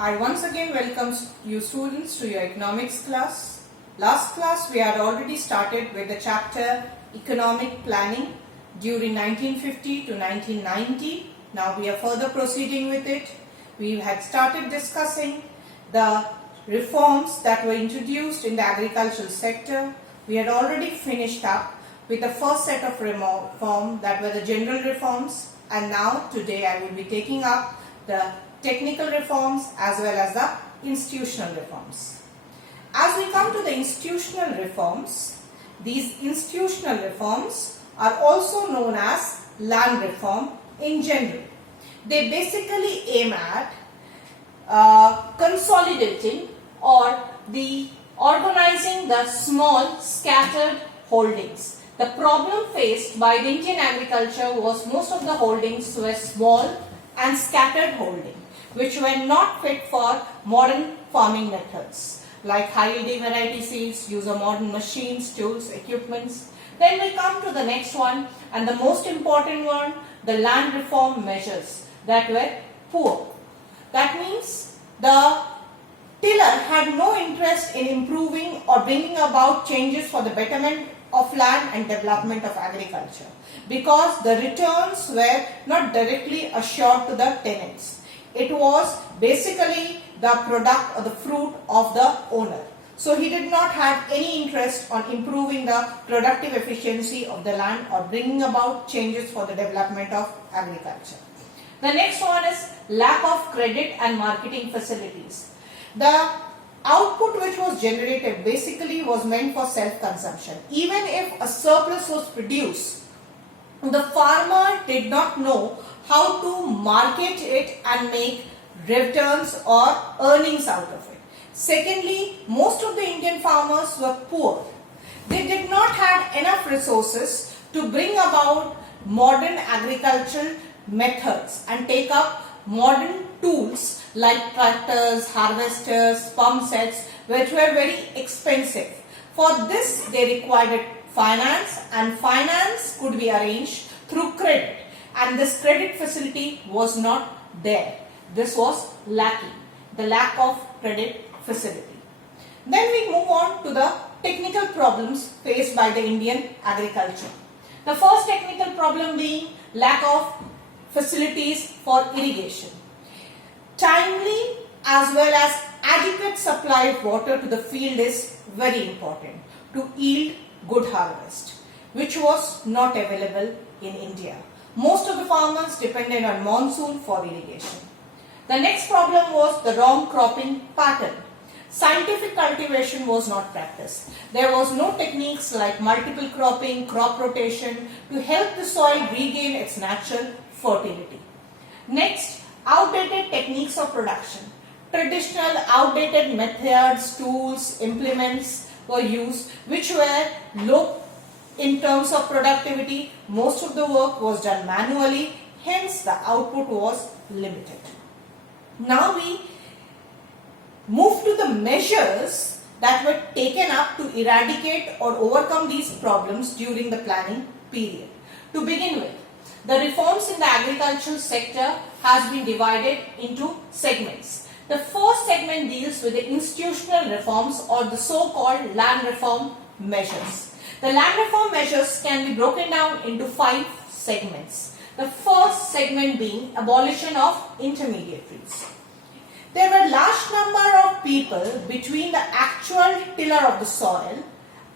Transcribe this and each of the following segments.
I once again welcome you students to your economics class. Last class we had already started with the chapter Economic Planning during 1950 to 1990. Now we are further proceeding with it. We had started discussing the reforms that were introduced in the agricultural sector. We had already finished up with the first set of reform that were the general reforms, and now today I will be taking up the technical reforms as well as the institutional reforms. As we come to the institutional reforms, these institutional reforms are also known as land reform in general. They basically aim at consolidating or organizing the small scattered holdings. The problem faced by the Indian agriculture was most of the holdings were small and scattered holding, which were not fit for modern farming methods like high-yielding variety seeds, use of modern machines, tools, equipments. Then we come to the next one, and the most important one, the land reform measures that were poor. That means the tiller had no interest in improving or bringing about changes for the betterment of land and development of agriculture, because the returns were not directly assured to the tenants. It was basically the product or the fruit of the owner. So he did not have any interest on improving the productive efficiency of the land or bringing about changes for the development of agriculture. The next one is lack of credit and marketing facilities. The output which was generated basically was meant for self-consumption. Even if a surplus was produced, the farmer did not know how to market it and make returns or earnings out of it. Secondly, most of the Indian farmers were poor. They did not have enough resources to bring about modern agricultural methods and take up modern tools like tractors, harvesters, pump sets, which were very expensive. For this, they required finance, and finance could be arranged through credit, and this credit facility was not there. This was lacking, the lack of credit facility. Then we move on to the technical problems faced by the Indian agriculture. The first technical problem being lack of facilities for irrigation. Timely as well as adequate supply of water to the field is very important to yield good harvest, which was not available in India. Most of the farmers depended on monsoon for irrigation. The next problem was the wrong cropping pattern. Scientific cultivation was not practiced. There was no techniques like multiple cropping, crop rotation to help the soil regain its natural fertility. Next, outdated techniques of production. Traditional outdated methods, tools, implements were used which were low in terms of productivity. Most of the work was done manually, hence the output was limited. Now we move to the measures that were taken up to eradicate or overcome these problems during the planning period. To begin with, the reforms in the agricultural sector has been divided into segments. The first segment deals with the institutional reforms or the so-called land reform measures. The land reform measures can be broken down into 5 segments. The first segment being abolition of intermediaries. There were large number of people between the actual tiller of the soil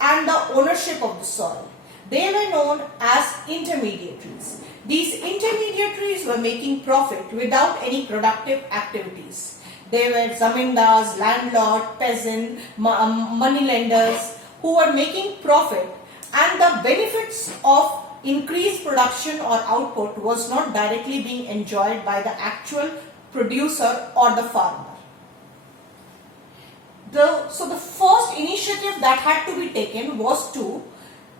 and the ownership of the soil. They were known as intermediaries. These intermediaries were making profit without any productive activities. They were zamindars, landlord, peasant, moneylenders who were making profit, and the benefits of increased production or output was not directly being enjoyed by the actual producer or the farmer. So the first initiative that had to be taken was to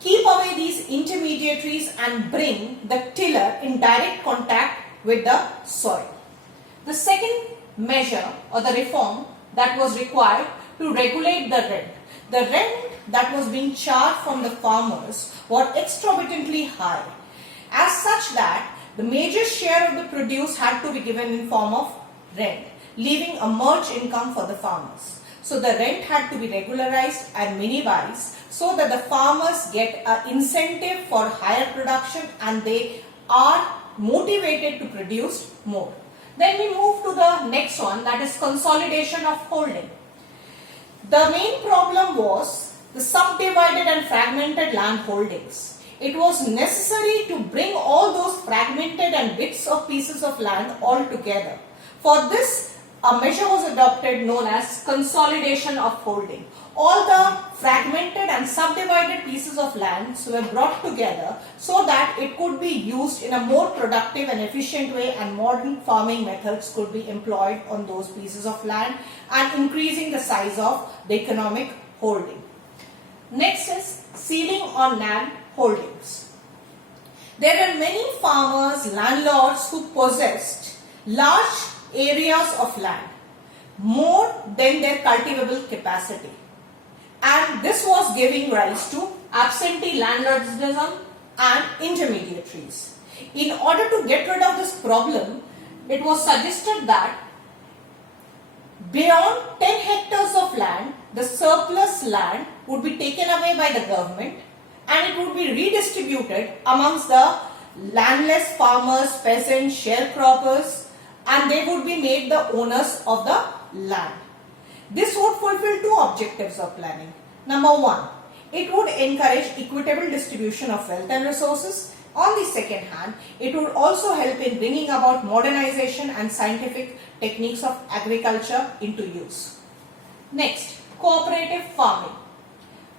keep away these intermediaries and bring the tiller in direct contact with the soil. The second measure or the reform that was required to regulate the rent. The rent that was being charged from the farmers was exorbitantly high, as such that the major share of the produce had to be given in form of rent. leaving a merge income for the farmers. So the rent had to be regularized and minimized so that the farmers get an incentive for higher production and they are motivated to produce more. Then we move to the next one, that is consolidation of holding. The main problem was the subdivided and fragmented land holdings. It was necessary to bring all those fragmented and bits of pieces of land all together. For this, a measure was adopted known as consolidation of holding. All the fragmented and subdivided pieces of land were brought together so that it could be used in a more productive and efficient way, and modern farming methods could be employed on those pieces of land and increasing the size of the economic holding. Next is ceiling on land holdings. There are many farmers, landlords who possessed large areas of land, more than their cultivable capacity. And this was giving rise to absentee landlordism and intermediaries. In order to get rid of this problem, it was suggested that beyond 10 hectares of land, the surplus land would be taken away by the government and it would be redistributed amongst the landless farmers, peasants, sharecroppers, and they would be made the owners of the land. This would fulfill two objectives of planning. Number one, it would encourage equitable distribution of wealth and resources. On the second hand, it would also help in bringing about modernization and scientific techniques of agriculture into use. Next, cooperative farming.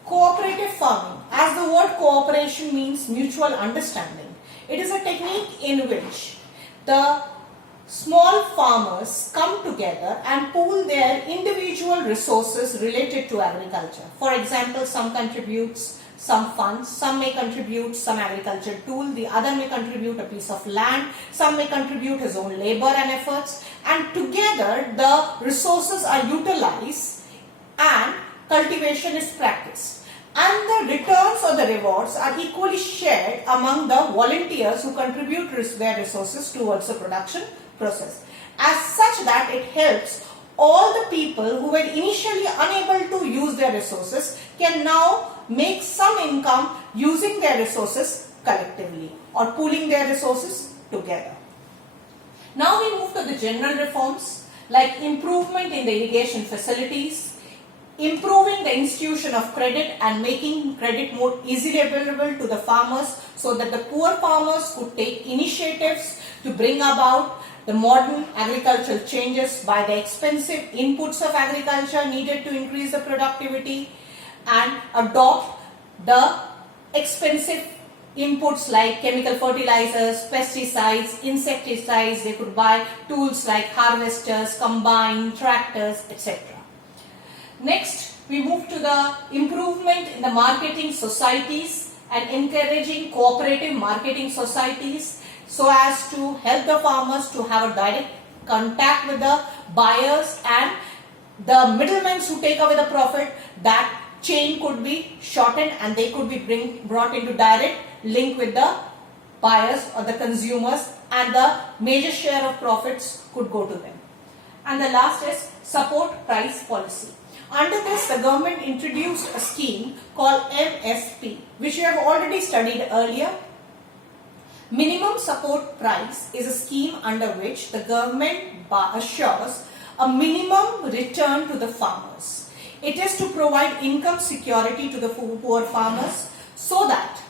Cooperative farming, as the word cooperation means mutual understanding, it is a technique in which the small farmers come together and pool their individual resources related to agriculture. For example, some contributes some funds, some may contribute some agriculture tool, the other may contribute a piece of land, some may contribute his own labor and efforts, and together the resources are utilized and cultivation is practiced. And the returns or the rewards are equally shared among the volunteers who contribute their resources towards the production process, as such that it helps all the people who were initially unable to use their resources can now make some income using their resources collectively or pooling their resources together. Now we move to the general reforms like improvement in the irrigation facilities, improving the institution of credit and making credit more easily available to the farmers so that the poor farmers could take initiatives to bring about the modern agricultural changes by the expensive inputs of agriculture needed to increase the productivity, and adopt the expensive inputs like chemical fertilizers, pesticides, insecticides. They could buy tools like harvesters, combine, tractors, etc. Next, we move to the improvement in the marketing societies and encouraging cooperative marketing societies so as to help the farmers to have a direct contact with the buyers and the middlemen who take away the profit. That chain could be shortened and they could be brought into direct link with the buyers or the consumers, and the major share of profits could go to them. And the last is support price policy. Under this, the government introduced a scheme called MSP, which you have already studied earlier. Minimum support price is a scheme under which the government assures a minimum return to the farmers. It is to provide income security to the poor farmers so that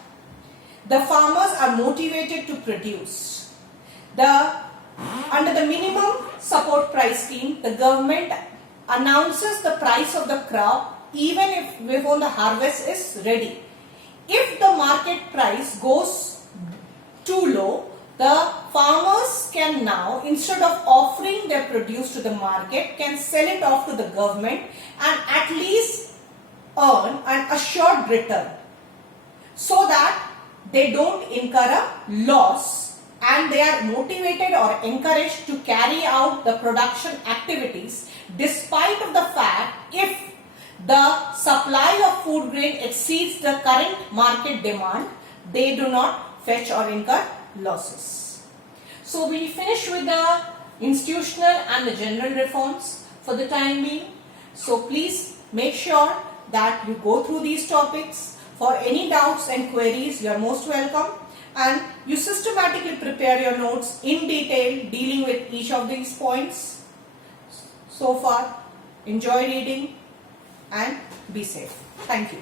the farmers are motivated to produce. Under the minimum support price scheme, the government announces the price of the crop even if before the harvest is ready. If the market price goes too low, the farmers can now, instead of offering their produce to the market, can sell it off to the government and at least earn an assured return so that they don't incur a loss, and they are motivated or encouraged to carry out the production activities despite of the fact if the supply of food grain exceeds the current market demand, they do not fetch or incur losses. So we finish with the institutional and the general reforms for the time being. So please make sure that you go through these topics. For any doubts and queries, you are most welcome, and you systematically prepare your notes in detail dealing with each of these points. So far, enjoy reading and be safe. Thank you.